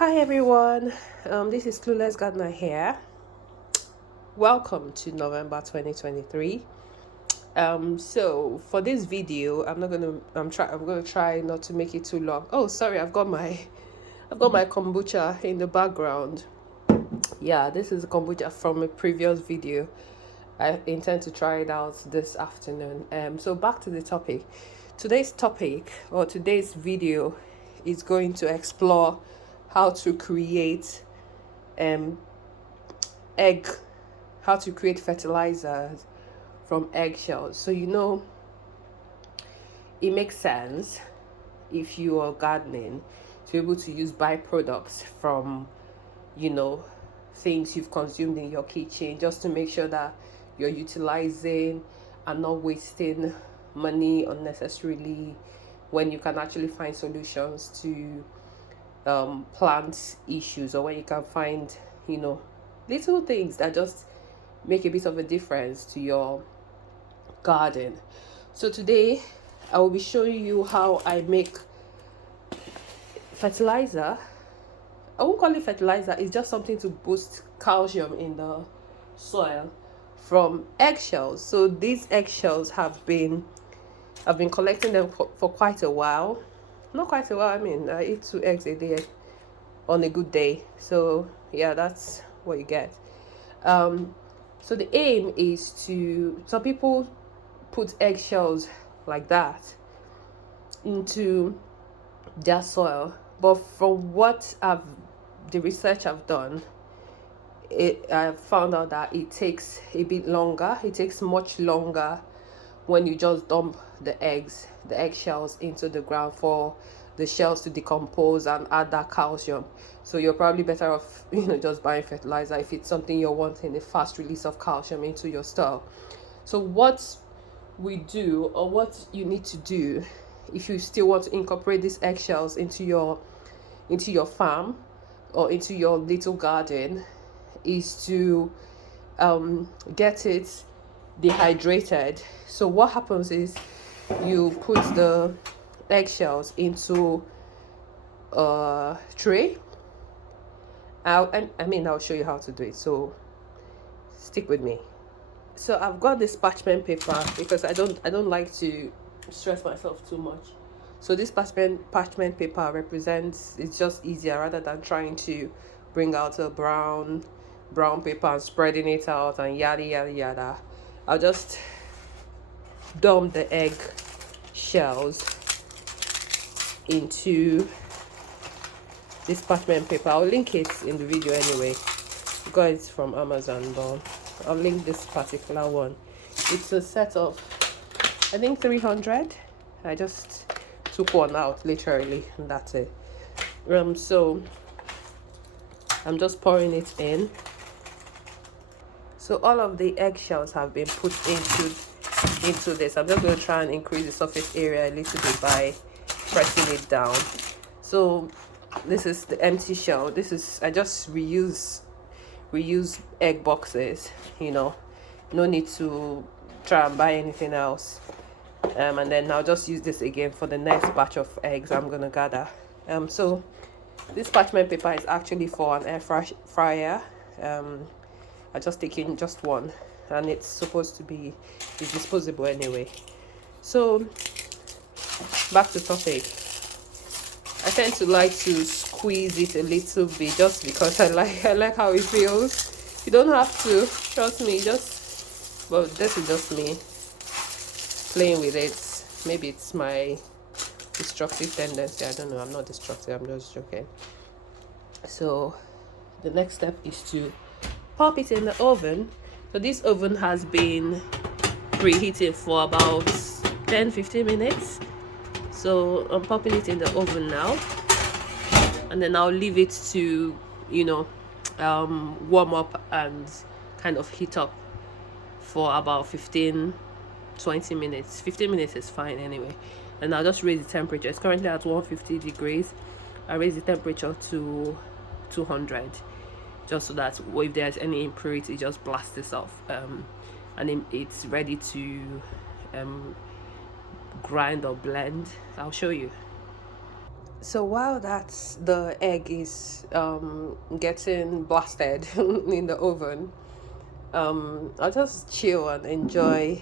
Hi everyone, this is Clueless Gardener here. Welcome to November 2023. So for this video, I'm gonna try not to make it too long. Oh, sorry, I've got my kombucha in the background. Yeah, this is kombucha from a previous video. I intend to try it out this afternoon. So back to the topic. Today's video is going to explore how to create um egg how to create fertilizers from eggshells. So it makes sense if you are gardening to be able to use byproducts from you know things you've consumed in your kitchen, just to make sure that you're utilizing and not wasting money unnecessarily, when you can actually find solutions to plant issues, or when you can find little things that just make a bit of a difference to your garden. So today I will be showing you how I make fertilizer. I won't call it fertilizer, it's just something to boost calcium in the soil from eggshells. So these eggshells I've been collecting them for quite a while. Not quite a while, I mean, I eat 2 eggs a day on a good day. So yeah, that's what you get. So the aim is some people put eggshells like that into their soil, but from the research I've done, I've found out that it takes a bit longer. It takes much longer when you just dump the eggshells into the ground for the shells to decompose and add that calcium. So you're probably better off just buying fertilizer if it's something you're wanting a fast release of calcium into your soil. So what we do, or what you need to do if you still want to incorporate these eggshells into your farm or into your little garden, is to get it dehydrated. So what happens is you put the eggshells into a tray. I'll show you how to do it, so stick with me. So I've got this parchment paper because I don't like to stress myself too much. So this parchment paper it's just easier, rather than trying to bring out a brown paper and spreading it out and yada yada yada. I'll just dump the egg shells into this parchment paper. I'll link it in the video anyway. I got it from Amazon, but I'll link this particular one. It's a set of, I think, 300. I just took one out literally, and that's it. So I'm just pouring it in. So all of the eggshells have been put into this. I'm just going to try and increase the surface area a little bit by pressing it down. So this is the empty shell. I just reuse egg boxes, no need to try and buy anything else. And then I'll just use this again for the next batch of eggs I'm gonna gather. So this parchment paper is actually for an air fryer. I just taken just one, and it's disposable anyway. So back to topic. I tend to like to squeeze it a little bit, just because I like how it feels. You don't have to, trust me. But this is just me playing with it. Maybe it's my destructive tendency. I don't know. I'm not destructive. I'm just joking. So the next step is to pop it in the oven. So this oven has been preheating for about 10-15 minutes. So I'm popping it in the oven now, and then I'll leave it to warm up and kind of heat up for about 15-20 minutes. 15 minutes is fine anyway. And I'll just raise the temperature. It's currently at 150 degrees. I raise the temperature to 200, just so that if there's any impurity, just blast this off, and it's ready to grind or blend. I'll show you. So while the egg is getting blasted in the oven, I'll just chill and enjoy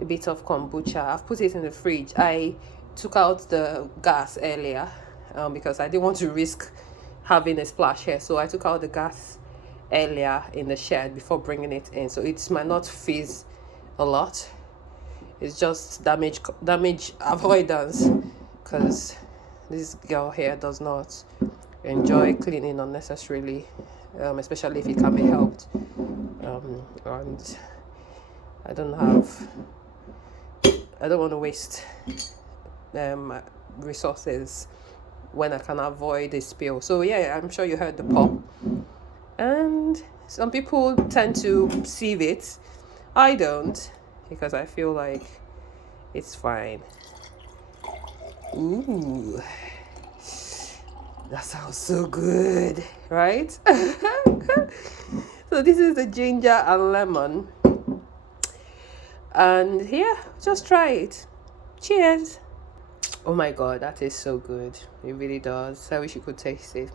a bit of kombucha. I've put it in the fridge. I took out the gas earlier because I didn't want to risk having a splash here. So I took out the gas earlier in the shed before bringing it in. So it might not fizz a lot. It's just damage avoidance, because this girl here does not enjoy cleaning unnecessarily, especially if it can be helped. And I don't want to waste resources when I can avoid a spill. So yeah, I'm sure you heard the pop. And some people tend to sieve it. I don't, because I feel like it's fine. Ooh, that sounds so good, right? So this is the ginger and lemon. And yeah, just try it. Cheers. Oh my god, that is so good. It really does. I wish you could taste it.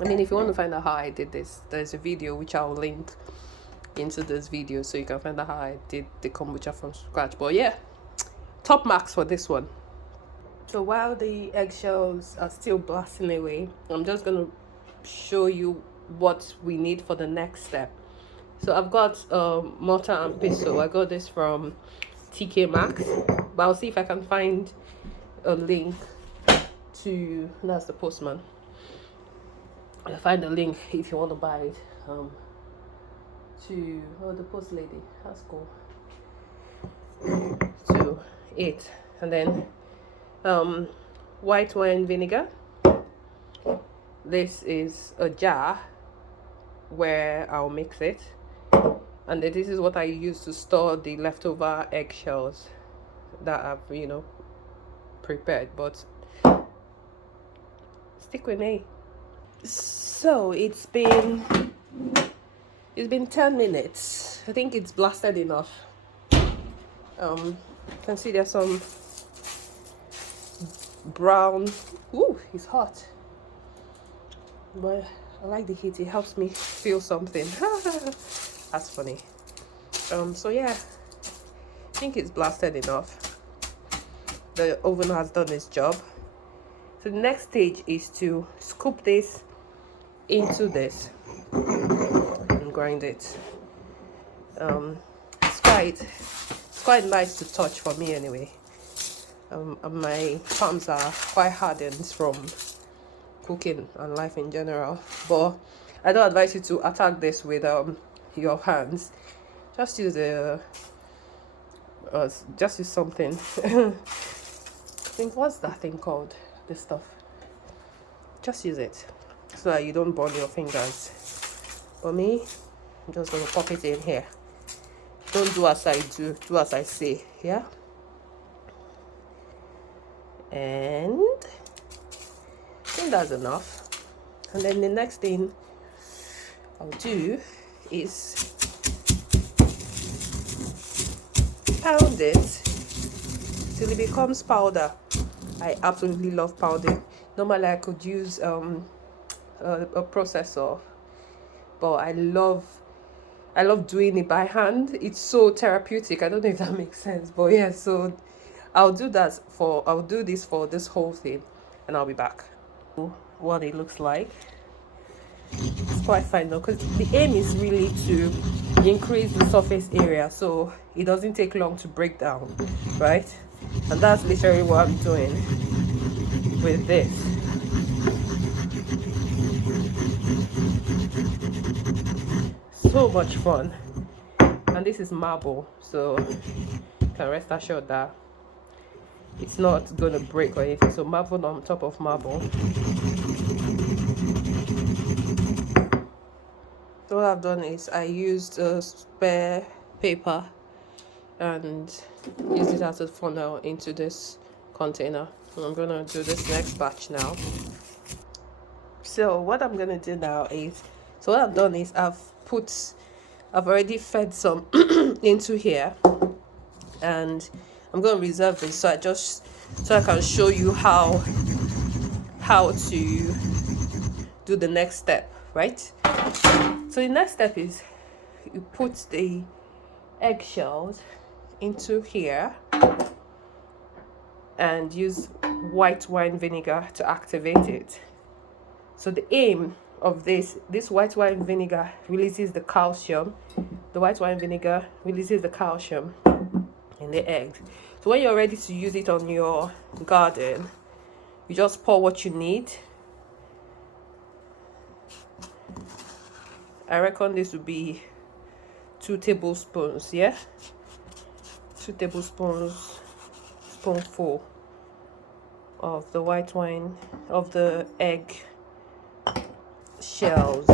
I mean, if you want to find out how I did this, there's a video which I'll link into this video so you can find out how I did the kombucha from scratch. But yeah, top marks for this one. So while the eggshells are still blasting away, I'm just gonna show you what we need for the next step. So I've got mortar and pestle. I got this from TK Maxx, but I'll see if I can find a link to, that's the postman. I'll find a link if you want to buy it to the post lady, that's cool, to it. And then white wine vinegar. This is a jar where I'll mix it, and then this is what I use to store the leftover eggshells that I've prepared. But stick with me. So it's been 10 minutes. I think it's blasted enough. You can see there's some brown. Ooh, it's hot, but I like the heat. It helps me feel something. That's funny. So yeah, I think it's blasted enough. The oven has done its job. So the next stage is to scoop this into this and grind it. It's quite nice to touch for me anyway. My palms are quite hardened from cooking and life in general, but I don't advise you to attack this with your hands. Just use something. I think, what's that thing called? This stuff. Just use it so that you don't burn your fingers. For me, I'm just gonna pop it in here. Don't do as I do as I say. Yeah. And I think that's enough. And then the next thing I'll do is pound it till it becomes powder. I absolutely love pounding. Normally I could use a processor, but I love doing it by hand. It's so therapeutic. I don't know if that makes sense, but yeah, so I'll do this for this whole thing, and I'll be back. What it looks like. It's quite fine though, because the aim is really to increase the surface area so it doesn't take long to break down, right? And that's literally what I'm doing with this. So much fun. And this is marble, so you can rest assured that it's not gonna break or anything. So marble on top of marble. So what I've done is I used a spare paper and used it as a funnel into this container. And I'm gonna do this next batch now. So what I'm gonna do now is, so what I've done is I've already fed some into here, and I'm gonna reserve this so I can show you how how to do the next step, right? So the next step is you put the eggshells into here and use white wine vinegar to activate it. So the aim of this white wine vinegar releases the calcium. The white wine vinegar releases the calcium in the eggs. So when you're ready to use it on your garden, you just pour what you need. I reckon this would be 2 tablespoons, yeah? 2 tablespoons, spoonful of the white wine, of the egg shells.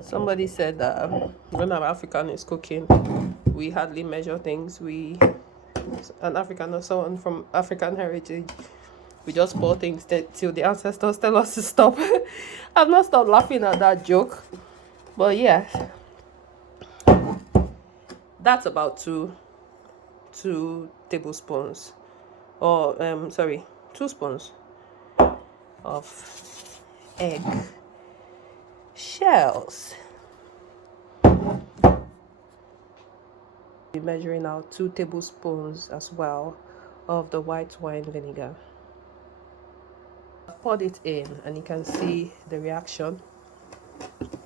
Somebody said that when an African is cooking, we hardly measure things. An African or someone from African heritage, we just pour things till the ancestors tell us to stop. I've not stopped laughing at that joke. But yes, that's about two tablespoons, or 2 spoons of egg shells. Be measuring out 2 tablespoons as well of the white wine vinegar. I poured it in and you can see the reaction.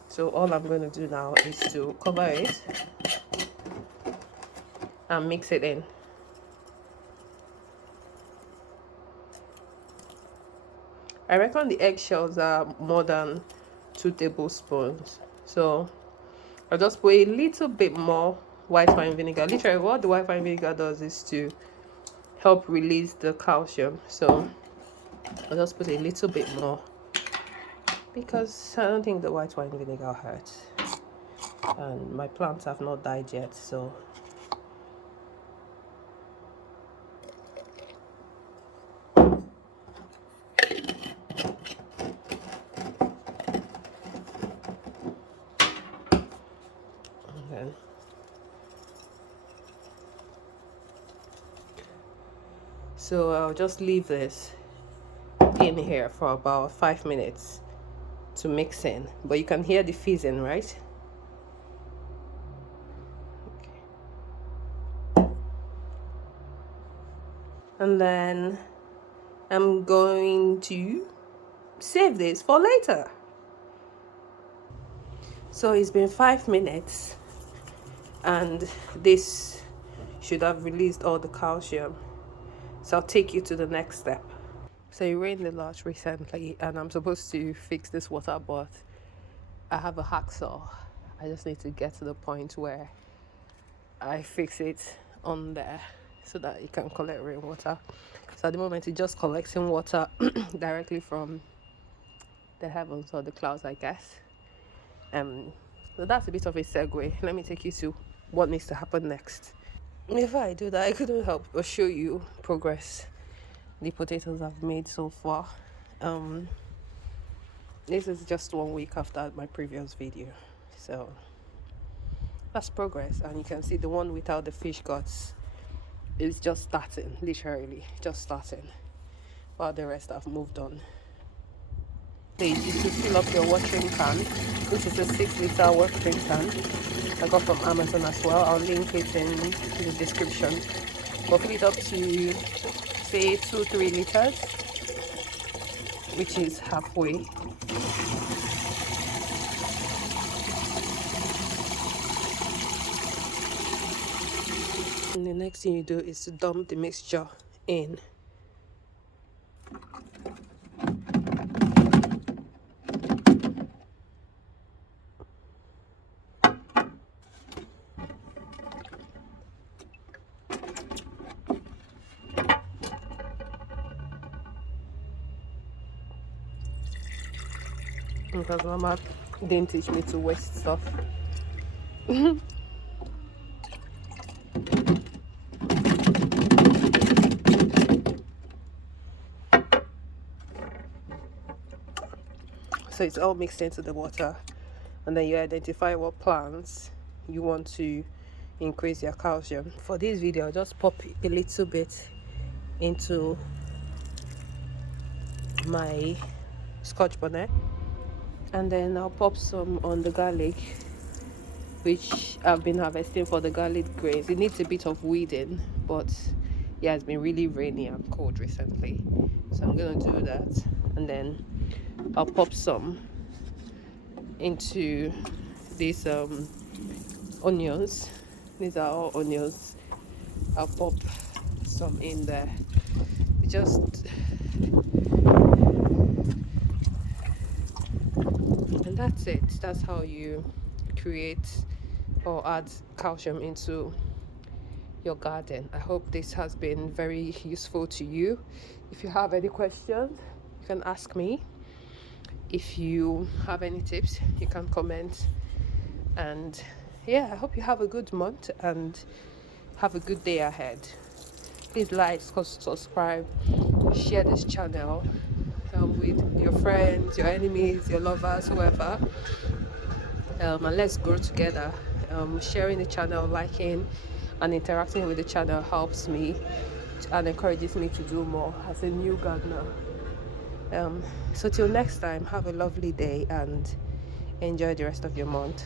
So all I'm going to do now is to cover it and mix it in. I reckon the eggshells are more than 2 tablespoons. So I'll just put a little bit more white wine vinegar. Literally what the white wine vinegar does is to help release the calcium. So I'll just put a little bit more because I don't think the white wine vinegar hurts. And my plants have not died yet, so I'll just leave this in here for about 5 minutes to mix in. But you can hear the fizzing, right? Okay. And then I'm going to save this for later. So it's been 5 minutes and this should have released all the calcium. So I'll take you to the next step. So it rained a lot recently and I'm supposed to fix this water, but I have a hacksaw. I just need to get to the point where I fix it on there so that it can collect rainwater. So at the moment it's just collecting water directly from the heavens or the clouds, I guess. So that's a bit of a segue. Let me take you to what needs to happen next. Before I do that, I couldn't help but show you progress the potatoes I've made so far. This is just 1 week after my previous video, so that's progress. And you can see the one without the fish guts is just starting, literally just starting, while the rest have moved on. Is to fill up your watering can. This is a 6-liter watering can I got from Amazon as well. I'll link it in the description. But fill it up to say 2-3 liters, which is halfway. And the next thing you do is to dump the mixture in. Because Mama didn't teach me to waste stuff. So it's all mixed into the water, and then you identify what plants you want to increase your calcium. For this video, I'll just pop a little bit into my scotch bonnet, and then I'll pop some on the garlic, which I've been harvesting for the garlic grains. It needs a bit of weeding, but yeah, it's been really rainy and cold recently, so I'm gonna do that. And then I'll pop some into these onions. These are all onions. I'll pop some in there. Just, and that's it. That's how you create or add calcium into your garden. I hope this has been very useful to you. If you have any questions, you can ask me. If you have any tips, you can comment. And yeah, I hope you have a good month and have a good day ahead. Please like, subscribe, share this channel with your friends, your enemies, your lovers, whoever. And let's grow together. Sharing the channel, liking and interacting with the channel helps me and encourages me to do more as a new gardener. So till next time, have a lovely day and enjoy the rest of your month.